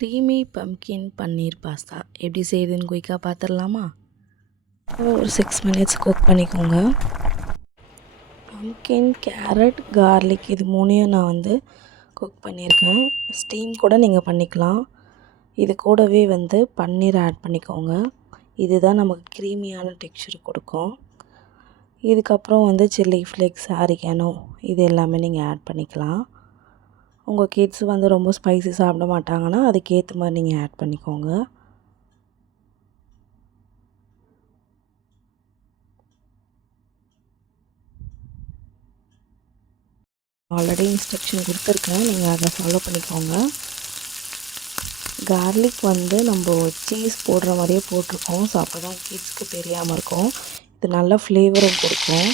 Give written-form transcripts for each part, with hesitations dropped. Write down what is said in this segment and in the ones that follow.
Creamy pumpkin பன்னீர் pasta எப்படி செய்யுதுன்னு குயிக்காக பார்த்துடலாமா? ஒரு 6 மினிட்ஸ் குக் பண்ணிக்கோங்க. பம்ப்கின், கேரட், கார்லிக் இது மூணையும் நான் குக் பண்ணியிருக்கேன். ஸ்டீம் கூட நீங்கள் பண்ணிக்கலாம். இது கூடவே பன்னீர் ஆட் பண்ணிக்கோங்க. இதுதான் நமக்கு க்ரீமியான டெக்ஸ்சர் கொடுக்கும். இதுக்கப்புறம் சில்லி ஃப்ளேக்ஸ், ஆரிகானோ இது எல்லாமே நீங்கள் ஆட் பண்ணிக்கலாம். உங்கள் கிட்ஸ் ரொம்ப ஸ்பைசி சாப்பிட மாட்டாங்கன்னா அதுக்கேற்ற மாதிரி நீங்கள் ஆட் பண்ணிக்கோங்க. ஆல்ரெடி இன்ஸ்ட்ரக்ஷன் கொடுத்துருக்கேன், நீங்கள் அதை ஃபாலோ பண்ணிக்கோங்க. கார்லிக் நம்ம சீஸ் போடுற மாதிரியே போட்டிருக்கோம். ஸோ அப்போ தான் கிட்ஸ்க்கு தெரியாமல் இருக்கும். இது நல்ல ஃப்ளேவரும் கொடுக்கும்.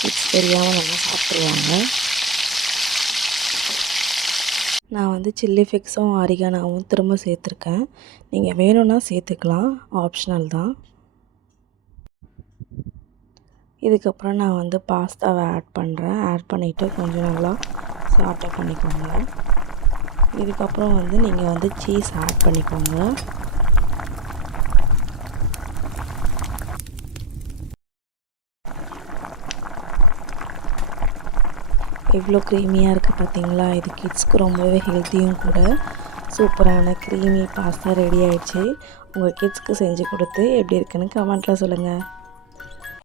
கிட்ஸ் தெரியாமல் நல்லா சாப்பிட்ருவாங்க. நான் சில்லி ஃப்ளேக்ஸும் ஆரிகானோவும் திரும்ப சேர்த்துருக்கேன். நீங்கள் வேணும்னா சேர்த்துக்கலாம், ஆப்ஷனல் தான். இதுக்கப்புறம் நான் பாஸ்தாவை ஆட் பண்ணுறேன். ஆட் பண்ணிவிட்டு கொஞ்சம் நல்லா சாட்டை பண்ணிக்கோங்க. இதுக்கப்புறம் நீங்கள் சீஸ் ஆட் பண்ணிக்கோங்க. எவ்வளோ க்ரீமியாக இருக்குது பார்த்தீங்களா? இது கிட்ஸ்க்கு ரொம்பவே ஹெல்த்தியும் கூட. சூப்பரான க்ரீமி பாஸ்தா ரெடி ஆகிடுச்சு. உங்கள் கிட்ஸ்க்கு செஞ்சு கொடுத்து எப்படி இருக்குன்னு கமெண்ட்டில் சொல்லுங்கள்.